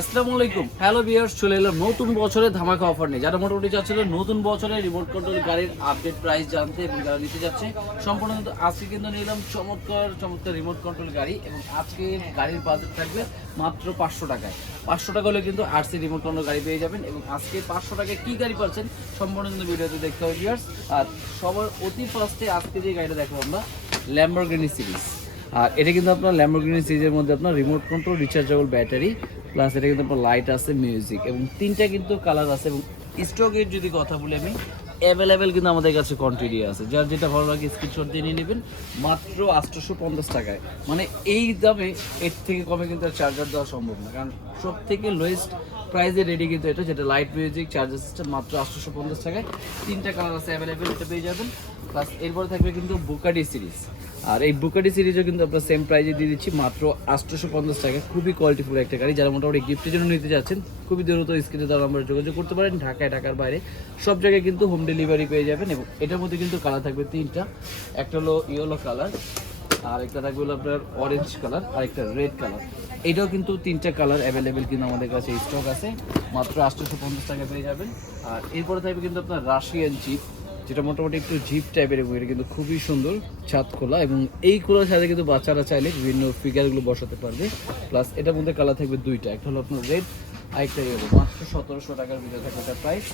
আসসালামু আলাইকুম, hello viewers, চলে এলাম নতুন বছরের ধামাকা অফার নিয়ে। যারা মোটামুটি চাচ্ছিলেন নতুন বছরে রিমোট কন্ট্রোল গাড়ির আপডেট প্রাইস জানতে এবং যারা নিতে যাচ্ছে সম্পূর্ণ কিন্তু আজকে কিন্তু নিলাম চমৎকার চমৎকার রিমোট কন্ট্রোল গাড়ি। এবং আজকে গাড়ির বাজেট থাকবে মাত্র 500 টাকায়। 500 টাকা হলে কিন্তু আরসি রিমোট কন্ট্রোল গাড়ি পেয়ে যাবেন। এবং আজকে 500 টাকায় কী গাড়ি পাচ্ছেন সম্পূর্ণ কিন্তু ভিডিওতে দেখতে হবে ভিউয়ার্স। আর সবার অতি ফার্স্টে আজকে যে গাড়িটা দেখো আমরা ল্যাম্বরগিনি সিরিজ। আর এটা কিন্তু আপনার ল্যাম্বরগিনি সিরিজের মধ্যে আপনার remote control rechargeable battery plus এটা কিন্তু আপনার লাইট আছে, মিউজিক এবং তিনটা কিন্তু কালার আছে। এবং স্টকের যদি কথা বলি আমি, অ্যাভেলেবেল কিন্তু আমাদের কাছে কোয়ান্টিটি আছে। যার যেটা ভালো লাগে স্ক্রিনশট দিয়ে নিয়ে নেবেন মাত্র 850 টাকায়। মানে এই দামে এর থেকে কমে কিন্তু চার্জার দেওয়া সম্ভব না, কারণ সব থেকে লোয়েস্ট প্রাইসে রেডি কিন্তু এটা, যেটা লাইট মিউজিক চার্জার সিস্টেম মাত্র 850 টাকায়। তিনটা কালার আছে অ্যাভেলেবেল, এটা পেয়ে যাবেন। প্লাস এরপরে থাকবে কিন্তু বুকাটি সিরিজ। আর এই বুকাটি সিরিজও কিন্তু আমরা সেম প্রাইজে দিয়ে দিচ্ছি মাত্র 850 টাকা। খুবই কোয়ালিটিফুল একটা গাড়ি। যারা মোটামুটি গিফটের জন্য নিতে যাচ্ছেন খুবই দ্রুত স্ক্রিনে দ্বারা আমরা যোগাযোগ করতে পারেন। ঢাকায়, ঢাকার বাইরে সব জায়গায় কিন্তু হোম ডেলিভারি পেয়ে যাবেন। এবং এটার মধ্যে কিন্তু কালার থাকবে তিনটা। একটা হলো ইয়েলো কালার, আর একটা থাকবে হলো আপনার অরেঞ্জ কালার, আর একটা রেড কালার। এটাও কিন্তু তিনটা কালার অ্যাভেলেবেল কিন্তু আমাদের কাছে স্টক আছে। মাত্র 850 টাকা পেয়ে যাবেন। আর এরপরে থাকবে কিন্তু আপনার রাশিয়ান জিপ, যেটা মোটামুটি একটু জিপ টাইপের এবং এটা কিন্তু খুবই সুন্দর, ছাদ খোলা। এবং এই খোলার সাথে কিন্তু বাচ্চারা চাইলে বিভিন্ন ফিগারগুলো বসাতে পারবে। প্লাস এটার মধ্যে কালার থাকবে দুইটা, একটা হলো আপনার রেড, আরেকটা ইয়েলো। মাত্র 1700 টাকার ভিতরে থাকবে এটা প্রাইস।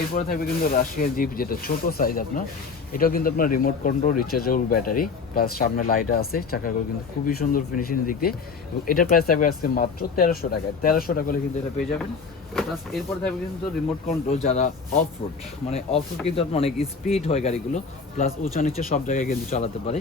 এরপরে থাকবে কিন্তু রাশিয়ান জিপ, যেটা ছোট সাইজ আপনার। এটাও কিন্তু আপনার remote control rechargeable battery plus সামনে লাইট আছে, চাকাগুলো কিন্তু খুবই সুন্দর ফিনিশিং দিক দিয়ে। এবং এটার প্রাইস থাকবে আজকে মাত্র 1300 টাকায়। 1300 টাকা হলে কিন্তু এটা পেয়ে যাবেন। প্লাস এরপরে থাকবে কিন্তু রিমোট কন্ট্রোল, যারা অফ রোড, মানে অফ রোড কিন্তু আপনার অনেক স্পিড হয় গাড়িগুলো, প্লাস উঁচা নিচে সব জায়গায় কিন্তু চালাতে পারে।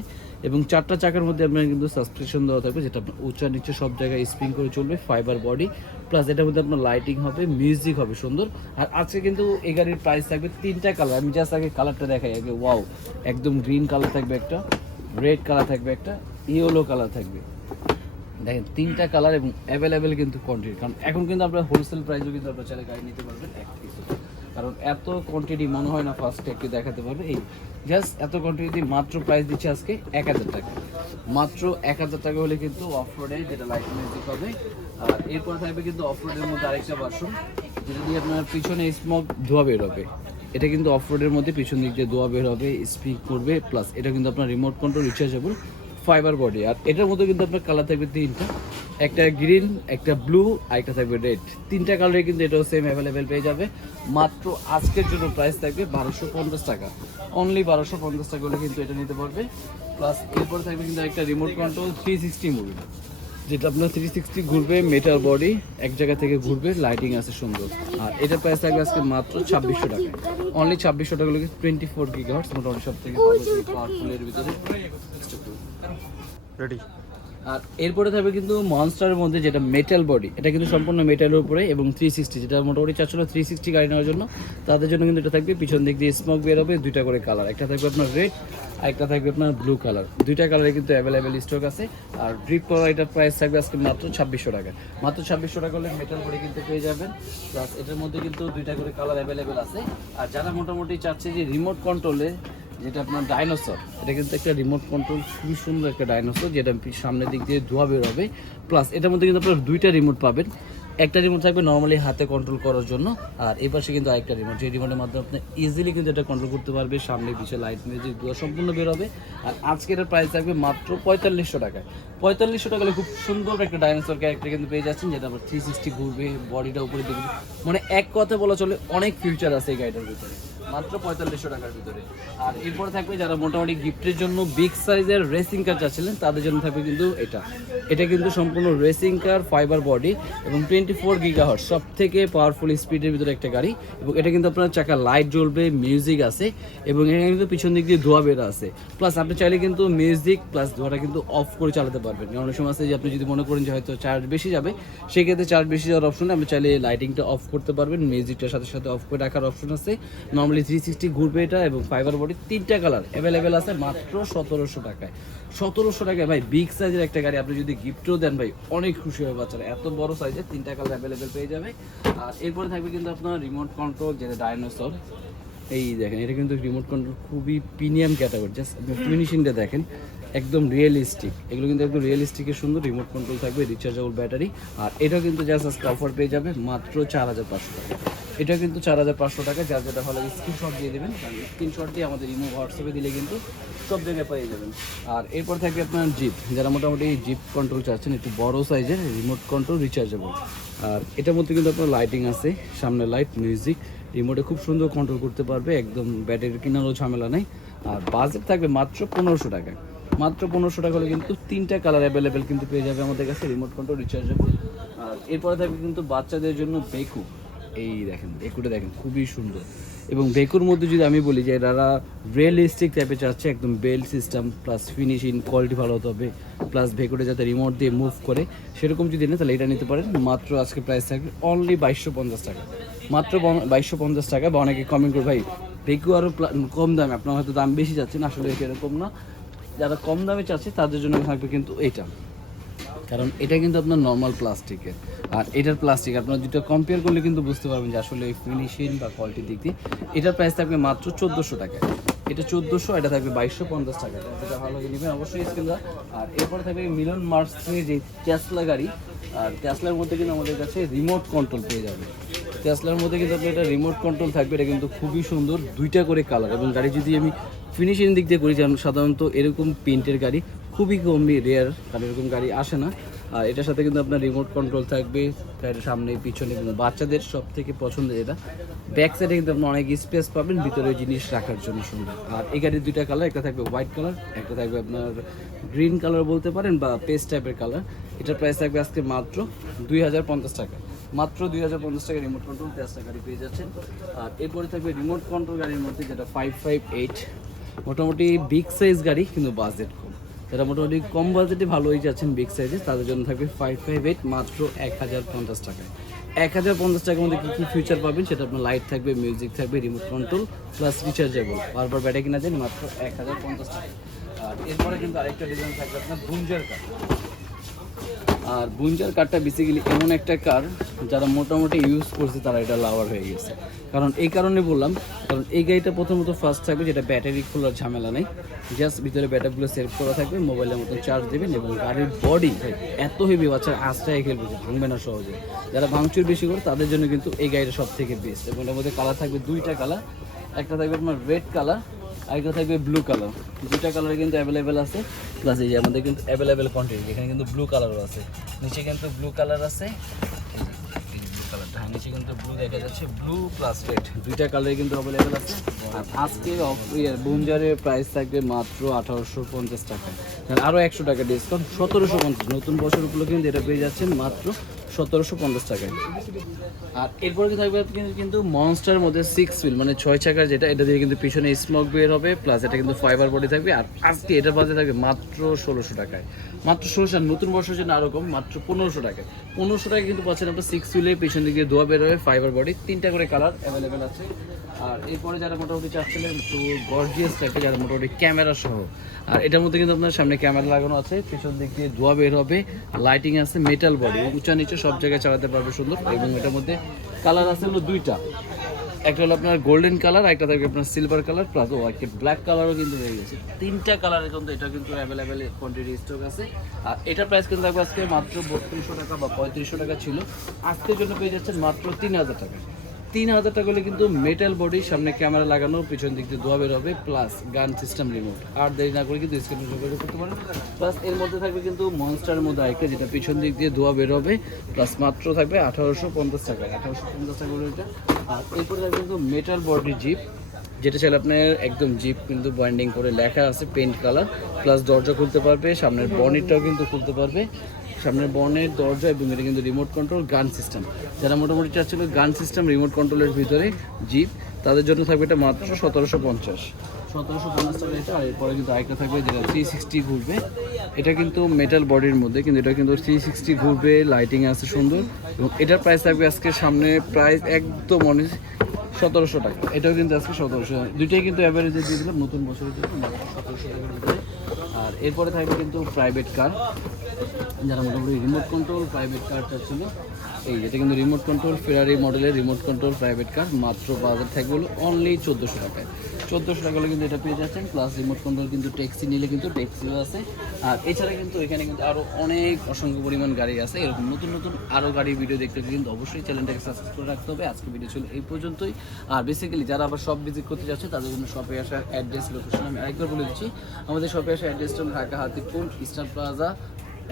এবং চারটা চাকার মধ্যে আপনার কিন্তু সাসপেনশন দেওয়া থাকবে, যেটা আপনার উঁচা নিচে সব জায়গায় স্প্রিং করে চলবে, ফাইবার বডি। প্লাস এটার মধ্যে আপনার লাইটিং হবে, মিউজিক হবে সুন্দর। আর আজকে কিন্তু এই গাড়ির প্রাইস থাকবে তিনটা কালার। আমি জাস্ট আগে কালারটা দেখাই আগে। ওয়াও, একদম গ্রিন কালার থাকবে একটা, রেড কালার থাকবে একটা, ইয়েলো কালার থাকবে। দেখেন তিনটা কালার এবং অ্যাভেলেবেল কিন্তু কোয়ান্টিটি। কারণ এখন কিন্তু আপনার হোলসেল প্রাইসও কিন্তু আপনার চাইলে গাড়ি নিতে পারবেন এক পিস। কারণ এত কোয়ান্টিটি মনে হয় না ফার্স্টে একটু দেখাতে পারবে। এই জাস্ট এত কোয়ান্টিটি মাত্র প্রাইস দিচ্ছে আজকে 1000 টাকা। মাত্র 1000 টাকা হলে কিন্তু অফ রোডে যেটা লাইট মিউজিক হবে। আর এরপর থাকবে কিন্তু অফ রোডের মধ্যে আরেকটা ভার্সন, যেটা দিয়ে আপনার পিছনে স্মোক ধোয়া বের হবে। এটা কিন্তু অফ রোডের মধ্যে পিছন দিক দিয়ে ধোয়া বের হবে, স্পিক করবে। প্লাস এটা কিন্তু আপনার remote control rechargeable fibre body. আর এটার মধ্যে কিন্তু আপনার কালার থাকবে তিনটা, একটা গ্রিন, একটা ব্লু, আর একটা থাকবে রেড। তিনটা কালারে কিন্তু এটাও সেম অ্যাভেলেবেল পেয়ে যাবে। মাত্র আজকের জন্য প্রাইস থাকবে 1250 টাকা। অনলি 1250 টাকা হলে কিন্তু এটা নিতে পারবে। প্লাস এরপর থাকবে কিন্তু একটা রিমোট কন্ট্রোল 360 মুভি, যেটা আপনার 360 ঘুরবে, মেটাল বডি, এক জায়গা থেকে ঘুরবে, লাইটিং আছে সুন্দর। আর এটার প্রাইস থাকবে আজকে মাত্র 2600 টাকা। অনলি 2600 টাকা হলে 24 গিগাহার্টজ, মোটামুটি সব থেকে পাওয়ারফুলের ভিতরে রেডি। আর এরপরে থাকবে কিন্তু মনস্টারের মধ্যে যেটা মেটাল বডি, এটা কিন্তু সম্পূর্ণ মেটালের উপরে এবং 360, যেটা মোটামুটি চাচ্ছিল 360 গাড়ি নেওয়ার জন্য, তাদের জন্য কিন্তু এটা থাকবে। পিছন দিক দিয়ে স্মোক বের হবে, দুইটা করে কালার, একটা থাকবে আপনার রেড, আর একটা থাকবে আপনার ব্লু কালার। দুইটা কালারে কিন্তু অ্যাভেলেবেল স্টক আছে। আর ড্রিপ করা এটার প্রাইস থাকবে আজকে মাত্র 2600 টাকা। মাত্র 2600 টাকা হলে মেটাল বডি কিন্তু পেয়ে যাবেন। প্লাস এটার মধ্যে কিন্তু দুইটা করে কালার অ্যাভেলেবেল আছে। আর যারা মোটামুটি চাচ্ছে যে রিমোট কন্ট্রোলে, যেটা আপনার ডাইনোসর, এটা কিন্তু একটা রিমোট কন্ট্রোল খুবই সুন্দর একটা ডাইনোসর, যেটা সামনের দিক দিয়ে ধোয়া বের হবে। প্লাস এটার মধ্যে কিন্তু আপনার দুইটা রিমোট পাবেন। একটা রিমোট থাকবে নর্মালি হাতে কন্ট্রোল করার জন্য, আর এই পাশে কিন্তু আরেকটা রিমোট, যে রিমোটের মাধ্যমে আপনি ইজিলি কিন্তু এটা কন্ট্রোল করতে পারবে। সামনে পিছিয়ে লাইট মিউজিক ধোয়া সম্পূর্ণ বের হবে। আর আজকে এটার প্রাইস থাকবে মাত্র 4500 টাকায়। 4500 টাকা হলে খুব সুন্দর একটা ডাইনোসর ক্যারেক্টার কিন্তু পেয়ে যাচ্ছেন, যেটা আবার 360 ঘুরবে, বডিটা উপরে দিকে, মানে এক কথা বলা চলে অনেক ফিউচার আছে এই গাড়িটার ভিতরে, মাত্র 4500 টাকার ভিতরে। আর এরপরে থাকবে যারা মোটামুটি গিফটের জন্য বিগ সাইজের রেসিং কার চাচ্ছিলেন, তাদের জন্য থাকবে কিন্তু এটা কিন্তু সম্পূর্ণ রেসিং কার, ফাইবার বডি এবং 24 গিগাহার্টজ, সব থেকে পাওয়ারফুল স্পিডের ভিতরে একটা গাড়ি। এবং এটা কিন্তু আপনার চাকা লাইট জ্বলবে, মিউজিক আছে, এবং এখানে কিন্তু পিছন দিক দিয়ে ধোয়া বের আছে। প্লাস আপনি চাইলে কিন্তু মিউজিক প্লাস ধোয়াটা কিন্তু অফ করে চালাতে পারবেন। অনেক সময় আছে যে আপনি যদি মনে করেন যে হয়তো চার্জ বেশি যাবে, সেক্ষেত্রে চার্জ বেশি যাওয়ার অপশনে আপনি চাইলে লাইটিংটা অফ করতে পারবেন, মিউজিকটার সাথে সাথে অফ করে রাখার অপশন আছে। নর্মালি 360 ঘুরবে এটা, এবং ফাইবার বডি তিনটা কালার অ্যাভেলেবেল আছে মাত্র 1700 টাকায়। 1700 টাকায় ভাই বিগ সাইজের একটা গাড়ি আপনি যদি গিফটও দেন ভাই অনেক খুশি হবে বাচ্চারা। এত বড় সাইজের তিনটা কালার অ্যাভেলেবেল পেয়ে যাবে। আর এরপরে থাকবে কিন্তু আপনার রিমোট কন্ট্রোল, যেটা ডাইনোসর। এই দেখেন, এটা কিন্তু রিমোট কন্ট্রোল খুবই প্রিমিয়াম ক্যাটাগরি। জাস্ট ফিনিশিংটা দেখেন, একদম রিয়েলিস্টিক, এগুলো কিন্তু একদম রিয়েলিস্টিকের সুন্দর, রিমোট কন্ট্রোল থাকবে, রিচার্জেবল ব্যাটারি। আর এটা কিন্তু জাস্ট আজকে অফার পেয়ে যাবে মাত্র 4,500 টাকা। এটা কিন্তু 4,500 টাকা, যার যেটা ভালো স্ক্রিনশট দিয়ে দেবেন, কারণ স্ক্রিনশট দিয়ে আমাদের ইমো হোয়াটসঅ্যাপে দিলে কিন্তু সব জায়গায় পেয়ে যাবেন। আর এরপর থাকবে আপনার জিপ, যারা মোটামুটি জিপ কন্ট্রোল চাচ্ছেন, একটু বড় সাইজের রিমোট কন্ট্রোল রিচার্জেবল। আর এটার মধ্যে কিন্তু আপনার লাইটিং আছে, সামনে লাইট, মিউজিক, রিমোটে খুব সুন্দর কন্ট্রোল করতে পারবে, একদম ব্যাটারি কেনারও ঝামেলা নেই। আর বাজেট থাকবে মাত্র 1500 টাকা। মাত্র 1500 টাকা হলে কিন্তু 3টা কালার অ্যাভেলেবেল কিন্তু পেয়ে যাবে আমাদের কাছে, রিমোট কন্ট্রোল রিচার্জেবল। আর এরপরে থাকবে কিন্তু বাচ্চাদের জন্য বেকু, এই দেখেন বেকুটা দেখেন খুবই সুন্দর। এবং বেকুর মধ্যে যদি আমি বলি যে যারা রিয়েলিস্টিক টাইপের চাচ্ছে, একদম belt system plus finishing quality ভালো হতে হবে, প্লাস বেকুটা যাতে রিমোট দিয়ে মুভ করে সেরকম যদি নেন তাহলে এটা নিতে পারেন। মাত্র আজকে প্রাইস থাকবে অনলি 2250 টাকা, মাত্র 2250 টাকা। বা অনেকে কমেন্ট করে ভাই বেকু আরও কম দামে, আপনার হয়তো দাম বেশি যাচ্ছেন, আসলে এরকম না। যারা কম দামে চাচ্ছে তাদের জন্য থাকবে কিন্তু এইটা, কারণ এটা কিন্তু আপনার নর্মাল প্লাস্টিকের। আর এটার প্লাস্টিক আপনারা যেটা কম্পেয়ার করলে কিন্তু বুঝতে পারবেন যে আসলে ফিনিশিং বা কোয়ালিটির দিক দিয়ে এটার প্রাইস থাকবে মাত্র 1400 টাকা। এটা 1400, এটা থাকবে 2250 টাকা। যেটা ভালো লাগে নেবেন অবশ্যই স্ক্রিনটা। আর এরপরে থাকবে মিলন মার্সের যে টেসলা গাড়ি, আর টেসলার মধ্যে কিন্তু আমাদের কাছে রিমোট কন্ট্রোল পেয়ে যাবে। টেসলার মধ্যে কিন্তু আপনার এটা রিমোট কন্ট্রোল থাকবে, এটা কিন্তু খুবই সুন্দর, 2টা করে কালার। এবং গাড়ি যদি আমি ফিনিশিং দিক দিয়ে করি, যেমন সাধারণত এরকম প্রিন্টের গাড়ি খুবই কমই রেয়ার, কারণ এরকম গাড়ি আসে না। আর এটার সাথে কিন্তু আপনার রিমোট কন্ট্রোল থাকবে গাড়ির সামনে পিছনে, এবং বাচ্চাদের সব থেকে পছন্দের এটা। ব্যাক সাইডে কিন্তু আপনার অনেক স্পেস পাবেন ভিতরে জিনিস রাখার জন্য সুন্দর। আর এই গাড়ির 2টা কালার, একটা থাকবে হোয়াইট কালার, একটা থাকবে আপনার গ্রিন কালার বলতে পারেন বা পেস্ট টাইপের কালার। এটার প্রাইস থাকবে আজকে মাত্র 2050 টাকা। মাত্র 2050 টাকা রিমোট কন্ট্রোল টেসলা গাড়ি পেয়ে যাচ্ছেন। আর এরপরে থাকবে রিমোট কন্ট্রোল গাড়ির মধ্যে যেটা 558, মোটামুটি বিগ সাইজ গাড়ি কিন্তু বাজেট কম। যারা মোটামুটি কম বাজেটে ভালোই যাচ্ছেন বিগ সাইজে, তাদের জন্য থাকবে 558 মাত্র 1050 টাকায়। 1050 টাকার মধ্যে কী কী ফিচার পাবেন সেটা আপনার লাইট থাকবে, মিউজিক থাকবে, রিমোট কন্ট্রোল প্লাস রিচার্জেবল। বারবার ব্যাটারি কিনা যায় মাত্র 1050 টাকা। আর এরপরে কিন্তু আরেকটা ডিজাইন থাকবে আপনার বুঞ্জার কার। আর বুঞ্জার কারটা বেসিক্যালি এমন একটা কার যারা মোটামুটি ইউজ করছে তারা এটা লাভার হয়ে গেছে। কারণ এই কারণে বললাম, কারণ এই গাড়িটা প্রথমত ফার্স্ট থাকবে যেটা ব্যাটারি খোলার ঝামেলা নেই, জাস্ট ভিতরে ব্যাটারিগুলো সেভ করা থাকবে, মোবাইলের মতো চার্জ দেবেন। এবং গাড়ির বডি এত হেভি, বাচ্চার আঁচটায় খেলবে, ভাঙবে না সহজে। যারা ভাঙচুর বেশি করে তাদের জন্য কিন্তু এই গাড়িটা সব থেকে বেস্ট। এবং এর মধ্যে কালার থাকবে 2টা কালার, একটা থাকবে আপনার রেড কালার, আরেকটা থাকবে ব্লু কালার। 2টা কালার কিন্তু অ্যাভেলেবেল আছে, প্লাস এই যে আমাদের কিন্তু অ্যাভেলেবেল কোয়ান্টিটি, এখানে কিন্তু ব্লু কালারও আছে, নিচে কিন্তু ব্লু কালার আছে, ব্লু কালারটা হ্যাঁ নিচে কিন্তু ব্লু দেখা যাচ্ছে, ব্লু প্লাস রেড 2টা কালারই কিন্তু অ্যাভেলেবেল আছে। আর আজকে বুঞ্জারের প্রাইস থাকবে মাত্র 1850 টাকা, আরও 100 টাকা ডিসকাউন্ট, 1750। নতুন বছর উপলক্ষে কিন্তু এটা পেয়ে যাচ্ছেন মাত্র 1750 টাকায়। আর এরপরে থাকবে কিন্তু মনস্টারের মধ্যে 6 হুইল মানে 6 চাকার, যেটা এটা দিয়ে কিন্তু পিছনে স্মোক বের হবে, প্লাস এটা কিন্তু ফাইবার বডি থাকবে। আর আজকে এটা বাজে থাকবে মাত্র 1600 টাকায়, মাত্র 1600। নতুন বর্ষের জন্য আরও কম, মাত্র 1500 টাকায়। 1500 টাকা কিন্তু পাচ্ছেন আপনার 6 হুইলের, পিছন দিকে ধোয়া বের হবে, ফাইবার বডি, 3টা করে কালার অ্যাভেলেবেল আছে। আর এরপরে যারা মোটামুটি চাচ্ছিলেন একটু গর্জিয়াস টাইপের, যারা মোটামুটি ক্যামেরা সহ, আর এটার মধ্যে কিন্তু আপনার সামনে ক্যামেরা লাগানো আছে, পিছন দিক দিয়ে ধোয়া বের হবে, লাইটিং আছে, মেটাল বডি, উঁচা নিচে সব জায়গায় চালাতে পারবে সুন্দর। এবং এটার মধ্যে কালার আছে হলো 2টা, একটা হলো আপনার গোল্ডেন কালার, একটা থাকবে আপনার সিলভার কালার, প্লাস একটা ব্ল্যাক কালারও কিন্তু হয়ে গেছে। 3টা কালারের কিন্তু এটা কিন্তু অ্যাভেলেবেল কোয়ান্টিটি স্টক আছে। আর এটার প্রাইস কিন্তু থাকবে আজকে মাত্র 3200 টাকা বা 3500 টাকা ছিল, আজকের জন্য পেয়ে যাচ্ছেন মাত্র 3000 টাকা। 3000 টাকা হলে কিন্তু মেটাল বডি, সামনে ক্যামেরা লাগানো, পিছন দিক দিয়ে ধোয়া বের হবে, প্লাস গান সিস্টেম রিমোট। আর দেরি না করে কিন্তু স্ক্রিন করতে পারেন। প্লাস এর মধ্যে থাকবে কিন্তু মনস্টারের মধ্যে আরেকটা, যেটা পিছন দিক দিয়ে ধোয়া বের হবে, প্লাস মাত্র থাকবে 1850 টাকা। 1850 টাকা হলো এটা। আর এরপরে থাকবে কিন্তু মেটাল বডি জিপ, যেটা চাইলে আপনার একদম জিপ কিন্তু বাইন্ডিং করে লেখা আছে, পেন্ট কালার, প্লাস দরজা খুলতে পারবে, সামনের বনেটটাও কিন্তু খুলতে পারবে, সামনের বনের দরজা। এবং এটা কিন্তু রিমোট কন্ট্রোল গান সিস্টেম, যারা মোটামুটি চাচ্ছিল গান সিস্টেম রিমোট কন্ট্রোলের ভিতরে জিপ, তাদের জন্য থাকবে এটা মাত্র 1750 টাকা এটা। আর এরপরে কিন্তু আরেকটা থাকবে যেটা 360 ঘুরবে, এটা কিন্তু মেটাল বডির মধ্যে, কিন্তু এটা কিন্তু 360 ঘুরবে, লাইটিং আছে সুন্দর। এবং এটার প্রাইস থাকবে আজকে সামনে প্রাইস একদম 1700 টাকা। এটাও কিন্তু আজকে 1700, দুইটাই কিন্তু অ্যাভারেজে দিয়ে দিলাম নতুন বছরের জন্য 1700 টাকার ভিতরে। আর আর এরপরে থাকবে কিন্তু প্রাইভেট কার, যারা মোটামুটি রিমোট কন্ট্রোল প্রাইভেট কারটা ছিল, এই যেটা কিন্তু রিমোট কন্ট্রোল ফেরারি মডেলের রিমোট কন্ট্রোল প্রাইভেট কার, মাত্র বাজার থাকবে হলো অনলি 1400 টাকায়। 1400 টাকা হলে কিন্তু এটা পেয়ে যাচ্ছেন, প্লাস রিমোট কন্ট্রোল কিন্তু ট্যাক্সি নিলে কিন্তু ট্যাক্সিও আছে। আর এছাড়া কিন্তু এখানে কিন্তু আরও অনেক অসংখ্য পরিমাণ গাড়ি আছে। এরকম নতুন নতুন আরও গাড়ির ভিডিও দেখতে হলে কিন্তু অবশ্যই চ্যানেলটাকে সাবস্ক্রাইব করে রাখতে হবে। আজকে ভিডিও ছিল এই পর্যন্তই। আর বেসিক্যালি যারা আবার শপ ভিজিট করতে যাচ্ছে তাদের জন্য শপে আসার অ্যাড্রেস লোকেশন আমি আরেকবার বলে দিচ্ছি। আমাদের শপে আসার অ্যাড্রেসটা হলো Dhaka Hatipur star plaza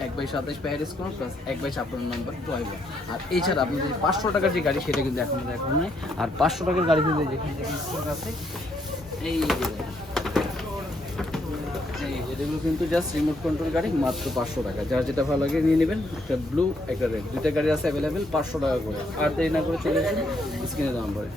1/27 Paris কোন প্লাস 1/56 নম্বর ড্রাইভার। আর এছাড়া আপনাদের 500 টাকার যে গাড়ি সেটা কিন্তু এখন নেই। আর 500 টাকার গাড়ি কিন্তু যেখানে স্টক আছে এই এগুলো কিন্তু জাস্ট রিমোট কন্ট্রোল গাড়ি, মাত্র 500 টাকা। যার যেটা ভালো লাগে নিয়ে নেবেন। একটা ব্লু একটা রেড, দুইটা গাড়ি আছে অ্যাভেলেবেল 500 টাকা করে। আর দেরি না করে চলে আসুন স্ক্রিনে নাম্বারে।